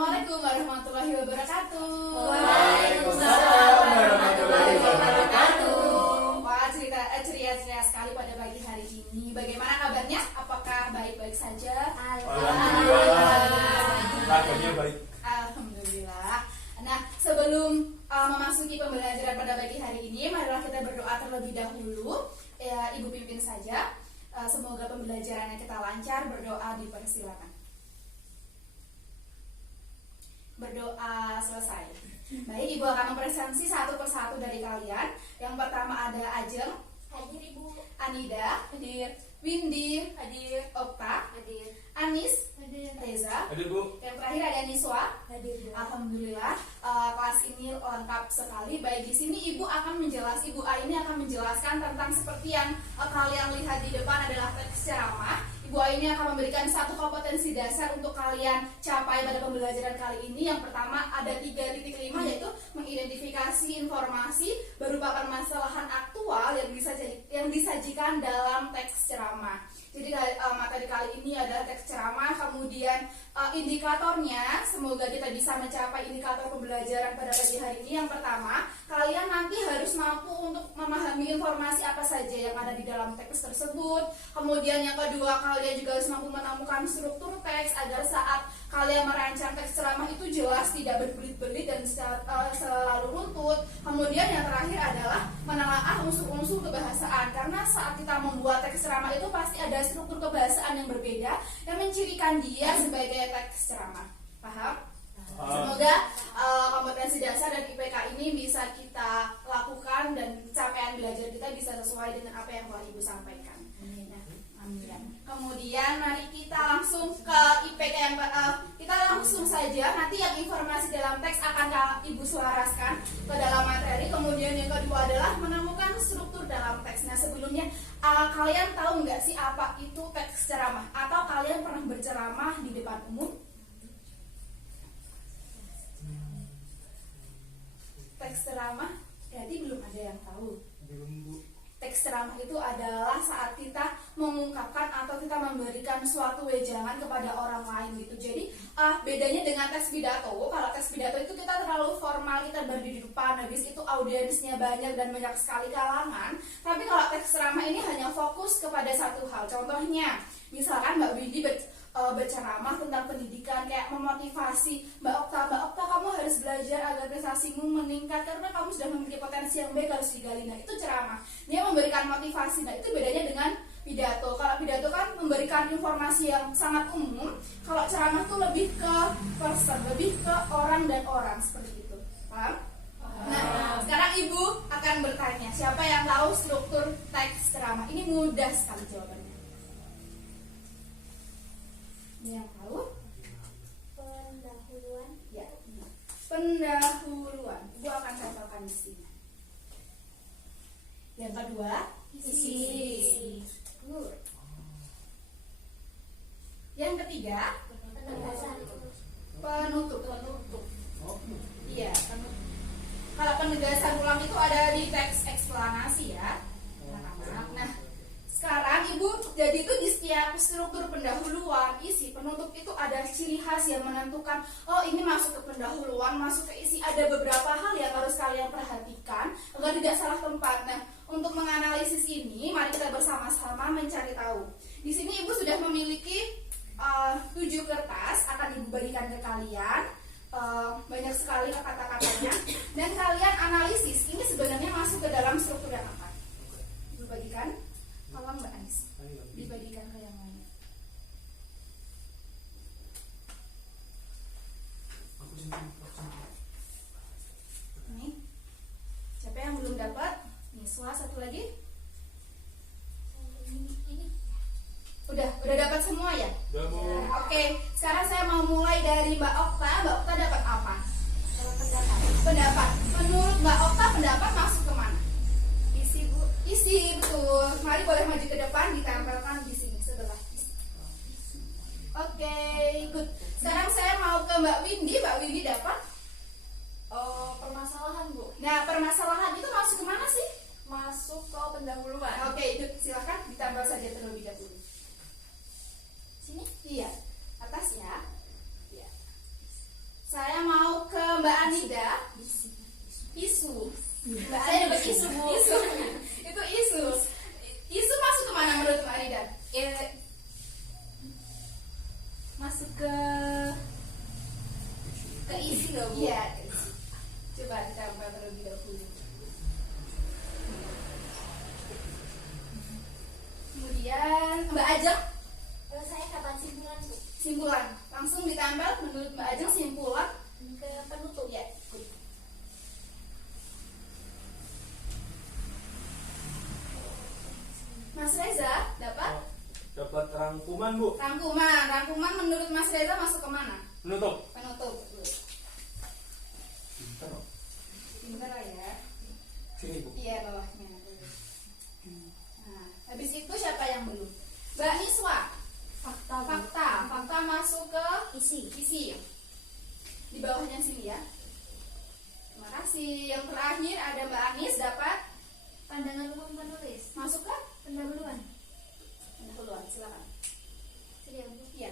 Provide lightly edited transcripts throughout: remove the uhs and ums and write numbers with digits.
Assalamualaikum warahmatullahi wabarakatuh. Waalaikumsalam warahmatullahi wabarakatuh. Wah, ceria sekali pada pagi hari ini. Bagaimana kabarnya? Apakah baik-baik saja? Alhamdulillah. Kabarnya baik. Alhamdulillah. Nah, sebelum memasuki pembelajaran pada pagi hari ini, marilah kita berdoa terlebih dahulu. Ya, Ibu pimpin saja. Semoga pembelajarannya kita lancar. Berdoa dipersilakan. Berdoa selesai. Baik, Ibu akan mempresentasi satu persatu dari kalian. Yang pertama ada Ajeng. Hadir Ibu. Anida. Hadir. Windy. Hadir. Okta. Hadir. Anis. Hadir. Reza. Hadir, Bu. Yang terakhir ada Niswa. Hadir Bu. Alhamdulillah, kelas ini lengkap sekali. Baik, di sini Ibu Aini akan menjelaskan tentang seperti yang kalian lihat di depan adalah teks ceramah. Ibu Aini akan memberikan satu kompetensi dasar untuk kalian capai pada pembelajaran kali ini. Yang pertama ada 3.5, yaitu mengidentifikasi informasi berupa permasalahan aktual yang disajikan dalam teks ceramah. Jadi materi kali ini adalah teks ceramah, kemudian indikatornya, semoga kita bisa mencapai indikator pembelajaran pada pagi hari ini. Yang pertama, kalian nanti harus mampu untuk memahami informasi apa saja yang ada di dalam teks tersebut. Kemudian yang kedua, kalian juga harus mampu menemukan struktur teks agar saat kalian merancang teks ceramah itu jelas, tidak berbelit-belit dan selalu runtut. Kemudian yang terakhir adalah menelaah unsur-unsur kebahasaan, karena saat kita membuat teks ceramah itu pasti ada struktur kebahasaan yang berbeda yang mencirikan dia sebagai teks ceramah. Paham? Semoga kompetensi dasar dan IPK ini bisa kita lakukan dan capaian belajar kita bisa sesuai dengan apa yang telah Ibu sampaikan. Amin. Kemudian mari kita langsung ke IPK yang kita langsung saja. Nanti yang informasi dalam teks akan Ibu selaraskan ke dalam materi. Kemudian yang kedua adalah menemukan struktur dalam teks. Nah, sebelumnya kalian tahu nggak sih apa itu teks ceramah? Atau kalian pernah berceramah di depan umum? Teks ceramah berarti belum ada yang tahu. Belum, Bu. Teks ceramah itu adalah saat kita mengungkapkan atau kita memberikan suatu wejangan kepada orang lain gitu. Jadi bedanya dengan teks pidato. Kalau teks pidato itu kita terlalu formal, kita berdiri di depan, habis itu audiensnya banyak dan banyak sekali kalangan. Tapi kalau teks ceramah ini hanya fokus kepada satu hal. Contohnya, misalkan Mbak Windy berceramah tentang pendidikan, kayak memotivasi Mbak Okta, kamu harus belajar agar prestasimu meningkat karena kamu sudah memiliki potensi yang baik, harus digali. Nah, itu ceramah, dia memberikan motivasi. Nah, itu bedanya dengan pidato. Kalau pidato kan memberikan informasi yang sangat umum, kalau ceramah tuh lebih ke person, lebih ke orang dan orang, seperti itu. Paham? Nah, sekarang Ibu akan bertanya, siapa yang tahu struktur teks ceramah? Ini mudah sekali jawabannya. Yang tahu? Pendahuluan. Ya, pendahuluan. Ibu akan contohkan isinya. Yang kedua, isi. Good. Yang ketiga, Penegasan. penutup. Iya, penutup. Kalau penegasan ulang itu ada di teks eksplanasi ya. Nah, sekarang Ibu, jadi itu di setiap struktur pendahuluan, isi, penutup itu ada ciri khas yang menentukan, oh ini masuk ke pendahuluan, masuk ke isi. Ada beberapa hal yang harus kalian perhatikan agar tidak salah tempat. Nah, untuk menganalisis ini, mari kita bersama-sama mencari tahu. Di sini Ibu sudah memiliki 7 kertas, akan Ibu bagikan ke kalian. Banyak sekali kata-katanya, dan kalian analisis ini sebenarnya masuk ke dalam struktur yang apa. Ibu bagikan. Tolong Mbak Anis dibagikan ke yang lain. Nih, siapa yang belum dapat? Niswa, satu lagi. Ini. Udah dapat semua ya? Udah, Bu. Oke, sekarang saya mau mulai dari Mbak Okta. Mbak Okta dapat apa? Pendapat. Menurut Mbak Okta, pendapat masuk ke mana? Isi Bu. Isi, betul. Mari boleh maju ke depan, ditempelkan di sini sebelah isi. Oke, good. Sekarang saya mau ke Mbak Windy. Mbak Windy dapat? Permasalahan Bu. Nah, permasalahan itu masuk ke mana sih? Masuk ke pendahuluan. Oke, good. Silahkan ditambah saja terlebih dahulu. Sini? Iya. Atas ya. Iya. Saya dapat isu, Bu. Isu. Itu isu. Isu masuk kemana menurut Mbak Rida? Masuk ke Keisi loh, Bu. iya, ke isi. Coba ditambah terlebih dahulu. Kemudian Mbak Ajeng Saya dapat simpulan, Bu. simpulan langsung ditempel menurut Mbak Ajeng simpulan Ke penutup. ya. Mas Reza dapat Dapat rangkuman, Bu. rangkuman menurut Mas Reza masuk kemana? Menutup. Penutup. Pintar, kok. Pintar lah ya. Sini, Bu. Iya bawahnya. Nah, habis itu siapa yang belum? Mbak Niswa. Fakta, Bu. Fakta masuk ke Isi. isi. Di bawahnya sini ya. Terima kasih. Yang terakhir ada Mbak Anis dapat Pandangan umum penulis. masuk ke Pendahuluan. pendahuluan. Silakan. Sudah, Bu. Iya.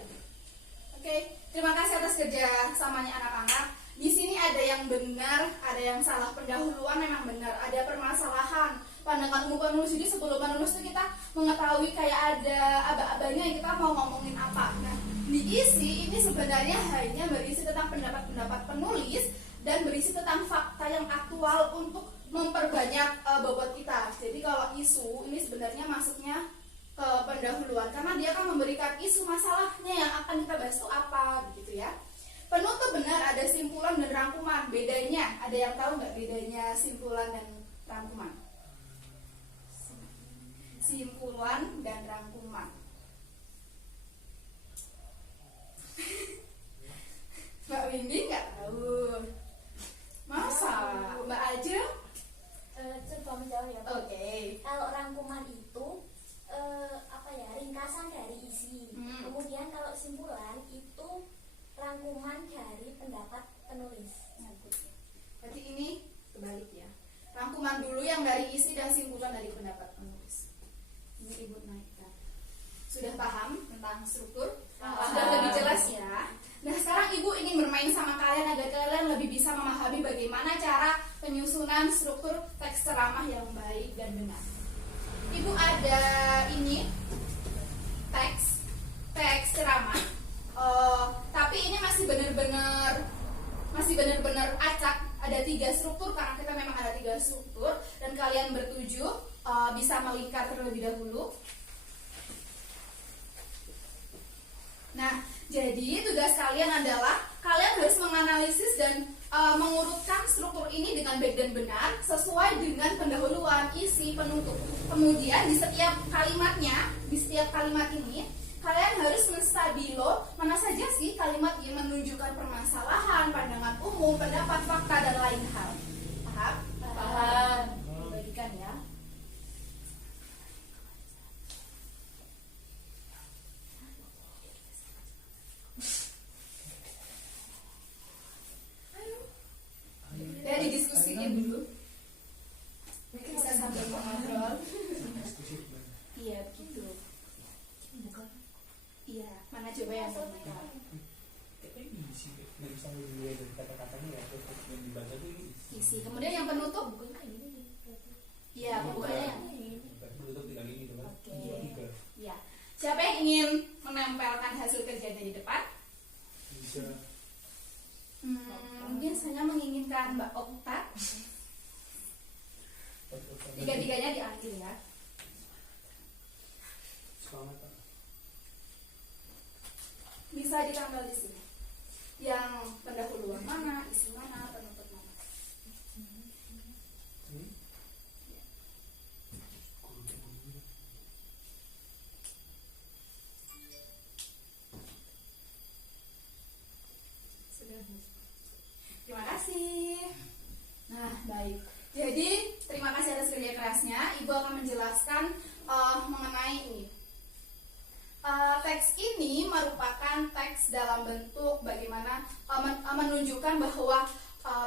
Oke, terima kasih atas kerja samanya anak-anak. Di sini ada yang benar, ada yang salah. Pendahuluan memang benar, ada permasalahan. Pandangan umum penulis, jadi sebelum menulis itu kita mengetahui kayak ada aba-abanya kita mau ngomongin apa. Nah, diisi ini sebenarnya hanya berisi tentang pendapat-pendapat penulis dan berisi tentang fakta yang aktual untuk memperbanyak bobot kita. Jadi kalau isu ini sebenarnya masuknya ke pendahuluan karena dia akan memberikan isu masalahnya yang akan kita bahas itu apa begitu ya. Penutup benar ada simpulan dan rangkuman. Bedanya ada yang tahu nggak bedanya simpulan dan rangkuman? Simpulan dan rangkuman. Mbak Windy nggak tahu. Masa? Mbak Aja? Coba menjawab ya, Bu. Oke. Kalau rangkuman itu apa ya, ringkasan dari isi. Kemudian kalau simpulan itu rangkuman dari pendapat penulis. Berarti ini kebalik ya. Rangkuman dulu yang dari isi dan simpulan dari pendapat penulis. Ini Ibu naikkan. Sudah paham tentang struktur? Sudah lebih jelas ya. Nah sekarang Ibu ingin bermain sama kalian agar kalian lebih bisa memahami bagaimana cara penyusunan struktur teks ceramah yang baik dan benar. Ibu ada ini teks ceramah, tapi ini masih benar-benar acak. Ada 3 struktur karena kita memang ada 3 struktur dan kalian bertujuh bisa melingkar terlebih dahulu. Nah, jadi tugas kalian adalah kalian harus menganalisis dan mengurutkan struktur ini dengan baik dan benar sesuai dengan pendahuluan, isi, penutup. Kemudian di setiap kalimatnya, di setiap kalimat ini kalian harus menstabilo mana saja sih kalimat yang menunjukkan permasalahan, pandangan umum, pendapat, fakta, dan lain hal. Paham? Paham. Dibagikan ya. Ya didiskusikan dulu. Bisa sambil ngobrol. Iya begitu. Iya, mana coba yang terbuka? Kayaknya isi, nggak bisa dilihat dari kata-katanya ya. Terus yang dibaca tuh ini isi. Isi. Kemudian yang penutup? Iya, pembukanya yang Penutup tinggal ini teman. Oke. 2, 3. Iya. Siapa yang ingin menempelkan hasil kerjanya di depan? Bisa. Biasanya menginginkan Mbak Okta. Tiga-tiganya diambil ya. Semangat, Pak. Bisa ditambah di sini. Yang pendahuluan mana, isi mana, penutup mana. Ini. Sudah. Terima kasih. Nah, baik. Jadi, terima kasih atas kerja kerasnya. Ibu akan menjelaskan mengenai ini. Teks ini merupakan teks dalam bentuk bagaimana menunjukkan bahwa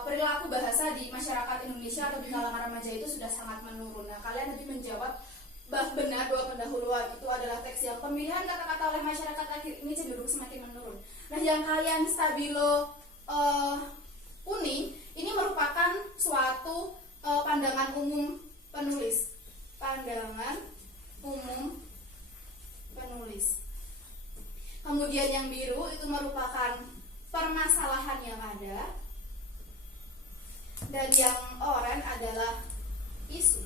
perilaku bahasa di masyarakat Indonesia atau di kalangan remaja itu sudah sangat menurun. Nah, kalian tadi menjawab benar bahwa pendahuluan itu adalah teks yang pemilihan kata-kata oleh masyarakat akhir ini cenderung semakin menurun. Nah, yang kalian stabilo kuning ini merupakan suatu pandangan umum penulis. Pandangan umum penulis. Kemudian yang biru itu merupakan permasalahan yang ada, dan yang oranye adalah isu.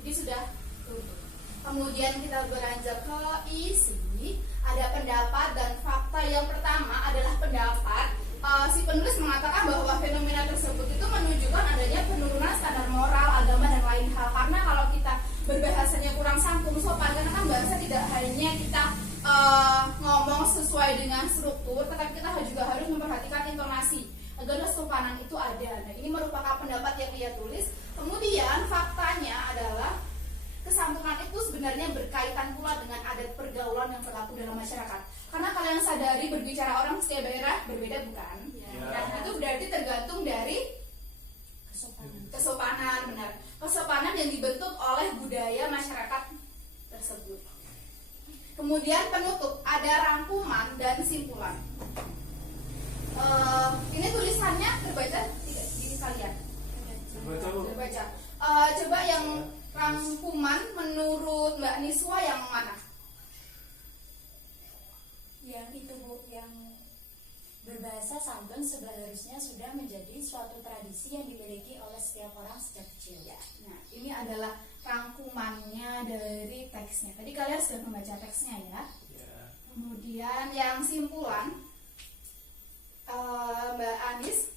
Jadi sudah tutup. Kemudian kita beranjak ke isi. Ada pendapat dan fakta. Yang pertama adalah pendapat. Si penulis mengatakan bahwa fenomena tersebut itu menunjukkan adanya penurunan standar moral, agama, dan lain hal. Karena kalau kita berbahasanya kurang santun, sopan, karena kan bahasa tidak hanya kita ngomong sesuai dengan struktur, tetapi kita juga harus memperhatikan intonasi agar kesopanan itu ada. Nah, ini merupakan pendapat yang ia tulis. Kemudian faktanya adalah kesantunan itu sebenarnya berkaitan pula dengan adat pergaulan yang berlaku dalam masyarakat. Karena kalian sadari berbicara orang setiap daerah berbeda, bukan? Ya. Nah, itu berarti tergantung dari kesopanan, benar. Kesopanan yang dibentuk oleh budaya masyarakat tersebut. Kemudian penutup, ada rangkuman dan simpulan. Ini tulisannya terbaca tidak di kalian? Baca Bu. Terbaca. Coba yang rangkuman menurut Mbak Niswa yang mana? Yang itu Bu, yang berbahasa santun seharusnya sudah menjadi suatu tradisi yang dimiliki oleh setiap orang sejak kecil. Ya. Nah, ini adalah rangkumannya dari teksnya. Tadi kalian sudah membaca teksnya ya. Ya. Kemudian yang simpulan, Mbak Anis.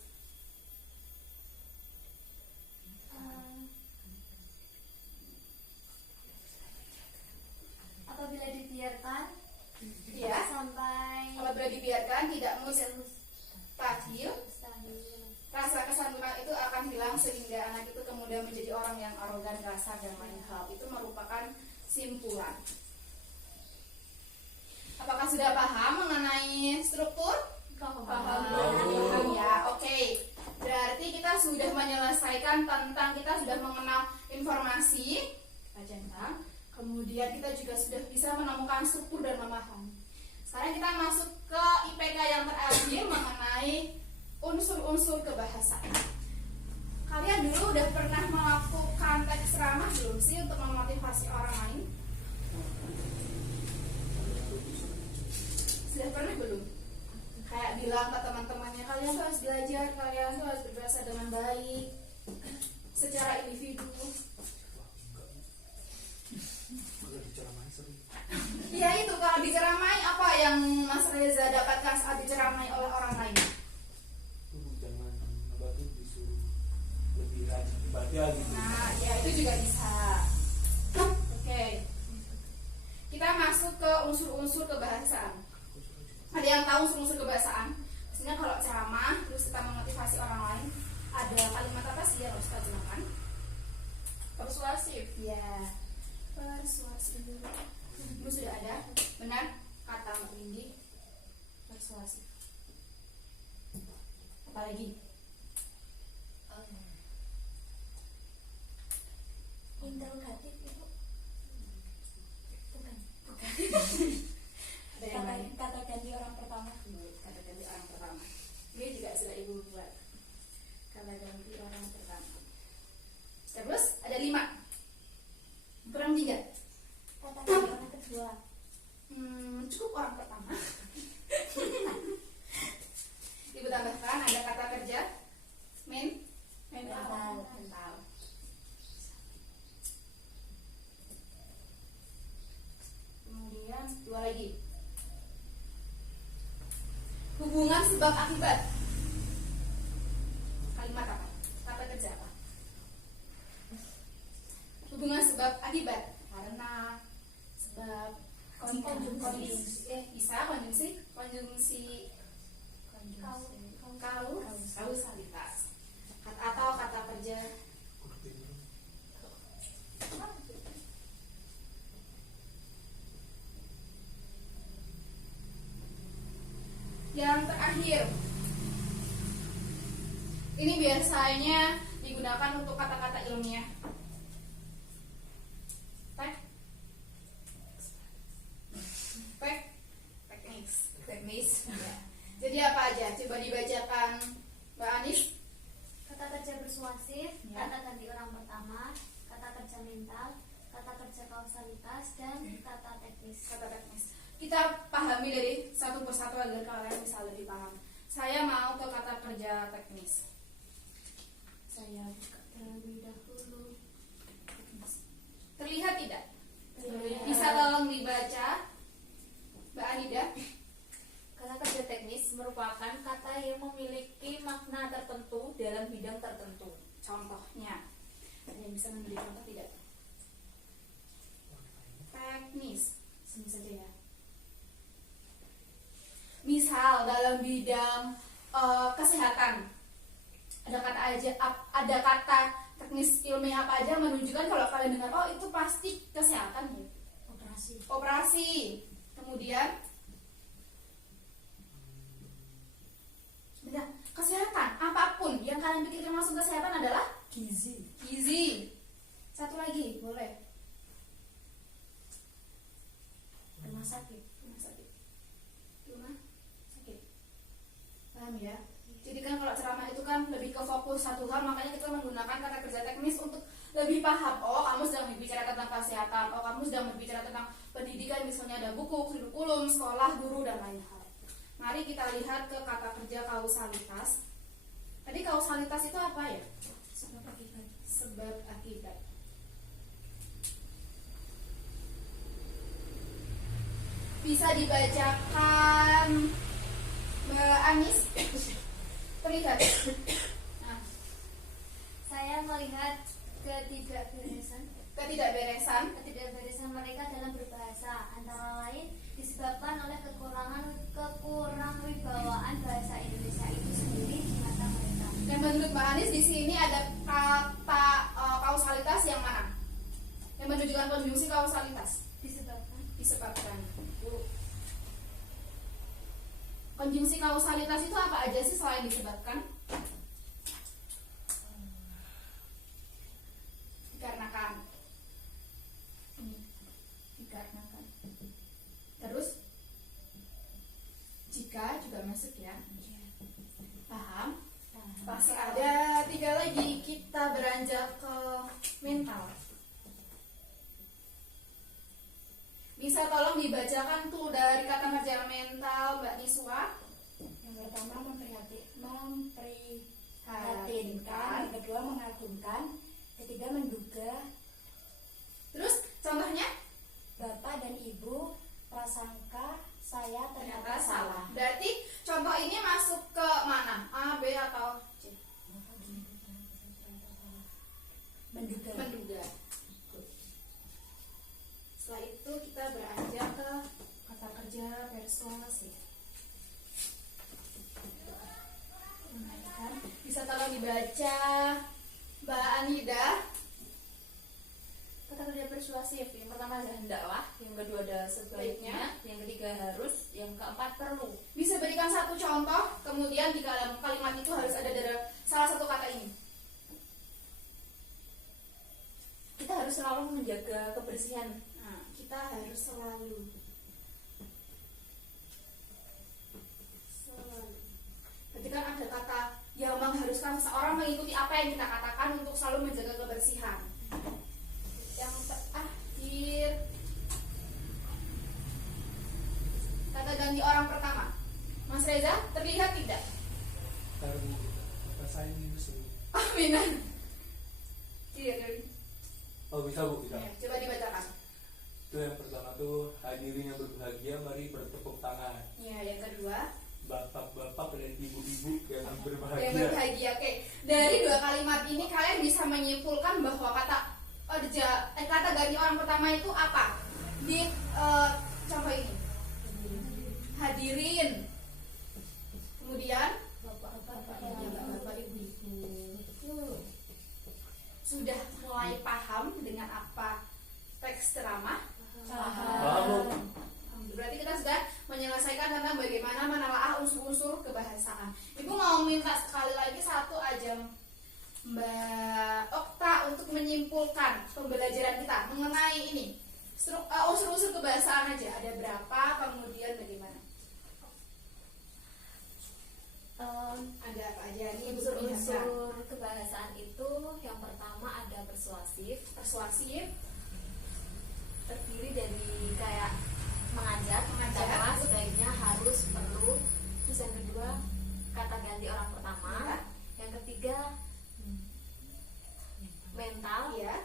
Apabila dibiarkan Ya. sampai Apabila dibiarkan tidak mustahil, rasa kesantunan itu akan hilang sehingga anak itu kemudian menjadi orang yang arogan, kasar, dan lain hal. Itu merupakan simpulan. Apakah sudah paham mengenai struktur? Paham ya, oke. Berarti kita sudah menyelesaikan tentang, kita sudah mengenal informasi agenda. Kemudian kita juga sudah bisa menemukan struktur dan memahami. Sekarang kita masuk ke IPK yang terakhir mengenai unsur-unsur kebahasaan. Kalian dulu udah pernah melakukan teks ramah belum sih untuk memotivasi orang lain? Sudah pernah belum? Kayak bilang ke teman-temannya, kalian tuh harus belajar, kalian tuh harus berbahasa dengan baik secara individu. Kalau diceramain sering. Iya, itu kalau diceramai apa yang Mas Reza dapatkan saat diceramai oleh orang lain? Tuh jangan apa tuh disuruh lebih rajin ibadah gitu. Nah, ya itu juga bisa. Oke. Kita masuk ke unsur-unsur kebahasaan. Ada yang tahu unsur-unsur kebahasaan? Maksudnya kalau ceramah terus kita memotivasi orang lain, ada kalimat apa sih yang harus kita gunakan? Persuasif. Ya. Persuasif. Itu sudah ada. Benar? Kata Mbak Windy. Persuasif. Apa lagi? interrogatif itu bukan Ada yang lain? kata ganti orang pertama. Kata ganti orang pertama. Ini juga sudah ibu buat. Kata ganti orang pertama. Terus ada 5. Kurang 3. Kata ganti orang kedua. Cukup orang pertama. Ibu tambahkan ada kata kerja mental. Kemudian 2 lagi. Hubungan sebab akibat. Kalimat apa? Kata kerja apa? Hubungan sebab akibat. Karena, sebab, konjungsi. Bisa konjungsi kausalitas. Atau kata kerja. Yang terakhir, ini biasanya digunakan untuk kata-kata ilmiah. Teknis. Ya. Jadi apa aja? Coba dibacakan Mbak Anis. Kata kerja persuasif, Ya. kata ganti orang pertama, kata kerja mental, kata kerja kausalitas, dan kata teknis. Kata teknis. Kita pahami dari satu persatu agar kalian bisa lebih paham. Saya mau ke kata kerja teknis. Saya buka terlebih dahulu. Teknis. Terlihat tidak? Terlihat. Bisa tolong dibaca, Mbak Anida? Kata kerja teknis merupakan kata yang memiliki makna tertentu dalam bidang tertentu. Contohnya, ada yang bisa memberi contoh tidak? Teknis, sebut saja ya. Misal dalam bidang kesehatan, ada kata teknis ilmiah apa aja menunjukkan kalau kalian dengar, oh itu pasti kesehatan ya. Operasi. Kemudian benar, kesehatan apapun yang kalian pikirkan masuk kesehatan adalah gizi. Satu lagi boleh. Rumah sakit. Rumah sakit. Paham ya? Jadi kan kalau ceramah itu kan lebih ke fokus satu hal, makanya kita menggunakan kata kerja teknis untuk lebih paham. Oh, kamu sedang berbicara tentang kesehatan. Oh, kamu sedang berbicara tentang pendidikan, misalnya ada buku, kurikulum, sekolah, guru, dan lain hal. Mari kita lihat ke kata kerja kausalitas. Tadi kausalitas itu apa ya? Sebab akibat. Bisa dibacakan Mbak Anis? Terlihat. Nah, Saya melihat ketidakberesan mereka dalam berbahasa, antara lain disebabkan oleh kekurang wibawaan bahasa Indonesia itu sendiri di mata mereka. dan menurut Mbak Anis di sini ada kata kausalitas yang mana? Yang menunjukkan konjungsi kausalitas. Disebabkan. Konjungsi kausalitas itu apa aja sih selain disebabkan? Dikarenakan. Dikarenakan. Terus jika juga masuk ya. Paham? Masih ada 3 lagi. Kita beranjak ke mental. Bisa tolong dibacakan tuh dari kata kerja mental Mbak Niswa? Yang pertama memprihatinkan, yang kedua mengagumkan, ketiga menduga. Terus contohnya? Bapak dan Ibu prasangka saya Ternyata salah. Berarti contoh ini masuk ke mana? A, B, atau C? Menduga. Setelah itu kita beranjak ke kata kerja persuasif. Bisa tolong dibaca Mbak Anida? Kata kerja persuasif, yang pertama adalah hendaklah, yang kedua adalah sebaiknya, yang ketiga harus, yang keempat perlu. Bisa berikan satu contoh, kemudian di dalam kalimat itu harus ada dari salah satu kata ini. Kita harus selalu menjaga kebersihan. Nah, kita harus selalu. Berarti kan ada kata yang mengharuskan seorang mengikuti apa yang kita katakan untuk selalu menjaga kebersihan. Yang terakhir, kata ganti orang pertama. Mas Reza, terlihat tidak? Saya ini dulu. Aminan. Iya, Oh bisa bu, bisa. coba dibacakan. Itu yang pertama tuh hadirin yang berbahagia, mari bertepuk tangan. Ya, yang kedua, Bapak-bapak dan ibu-ibu yang yang berbahagia. berbahagia. Oke, dari 2 kalimat ini kalian bisa menyimpulkan bahwa kata ganti orang pertama itu apa? Di contoh ini. Hadirin. Kemudian bapak ibu-ibu. Sudah mulai paham dengan apa teks ceramah? Paham. Berarti kita sudah menyelesaikan tentang bagaimana menelaah unsur-unsur kebahasaan. Ibu mau minta sekali lagi satu aja Mbak Okta untuk menyimpulkan pembelajaran kita mengenai ini unsur-unsur kebahasaan aja. Ada berapa, kemudian bagaimana? Ada apa aja nih? Unsur-unsur kebahasaan itu itu yang pertama ada persuasif, Persuasif, terdiri dari kayak mengajak, Mengajak. cara sebaiknya harus perlu. Terus yang kedua kata ganti orang pertama, Ya. yang ketiga mental, ya.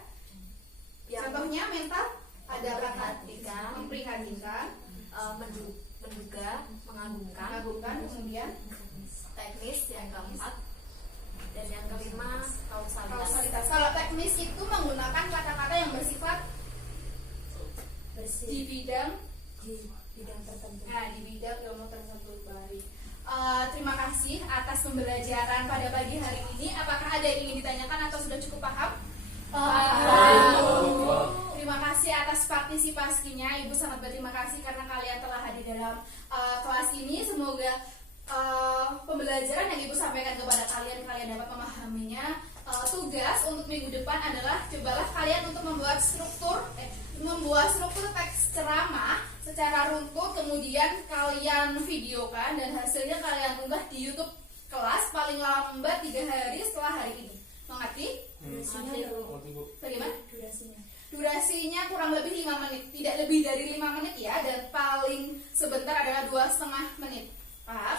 yang Contohnya mental ada kata memprihatinkan, memprihatinkan, menduga, mengagumkan, mengagumkan, kemudian teknis yang keempat, dan yang kelima kausalitas. kausalitas. Kalau teknis itu menggunakan kata-kata yang bersifat di bersih bidang di bidang tertentu. di bidang ilmu tersebut. Baik. Terima kasih atas pembelajaran pada pagi hari ini. Apakah ada yang ingin ditanyakan atau sudah cukup paham? Terima kasih atas partisipasinya. Ibu sangat berterima kasih karena kalian telah hadir dalam kelas ini. Semoga pembelajaran yang Ibu sampaikan kepada kalian dapat memahaminya. Tugas untuk minggu depan adalah cobalah kalian untuk membuat struktur teks ceramah secara runtut, kemudian kalian videokan dan hasilnya kalian unggah di YouTube kelas paling lambat 3 hari setelah hari ini. Mengerti? Durasinya Hadir. berapa? Bagaimana? Durasinya Durasinya kurang lebih 5 menit, tidak lebih dari 5 menit ya, dan paling sebentar adalah 2,5 menit. Paham?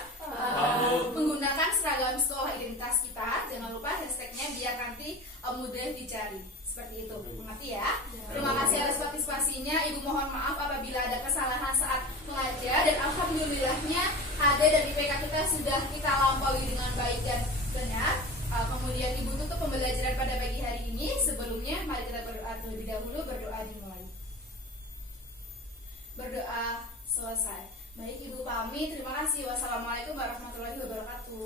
Menggunakan seragam sekolah identitas kita, jangan lupa hashtagnya biar nanti mudah dicari. Seperti itu, mengerti ya? Terima kasih atas partisipasinya. Ibu mohon maaf apabila ada kesalahan saat mengajar, dan alhamdulillahnya HD dan IPK kita sudah kita lampaui dengan baik dan benar. Kemudian Ibu tutup pembelajaran pada pagi hari ini. Sebelumnya mari kita berdoa terlebih dahulu. Berdoa dimulai. Berdoa selesai. Baik Ibu pamit. Terima kasih. Wassalamualaikum warahmatullahi wabarakatuh.